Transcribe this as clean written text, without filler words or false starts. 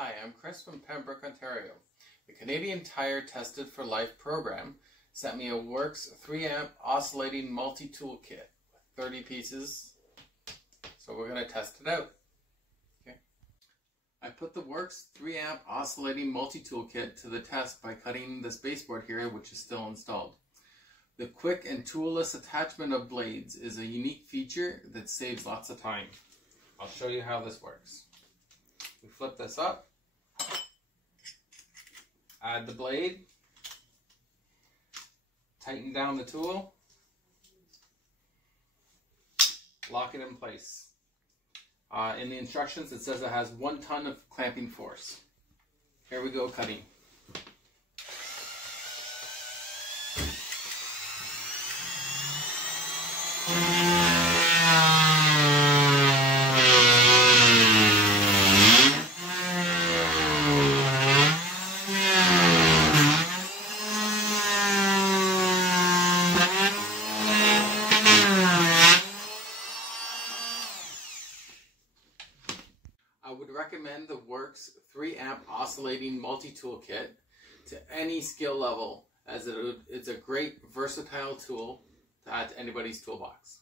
Hi, I'm Chris from Pembroke, Ontario. The Canadian Tire Tested for Life program sent me a WORX 3-amp Oscillating Multi-Tool Kit with 30 pieces, so we're going to test it out. Okay. I put the WORX 3-amp Oscillating Multi-Tool Kit to the test by cutting this baseboard here, which is still installed. The quick and toolless attachment of blades is a unique feature that saves lots of time. I'll show you how this works. We flip this up, add the blade, tighten down the tool, lock it in place. In the instructions it says it has 1 ton of clamping force. Here we go cutting. I would recommend the WORX 3-amp Oscillating Multi-Tool Kit to any skill level, as it's a great versatile tool to add to anybody's toolbox.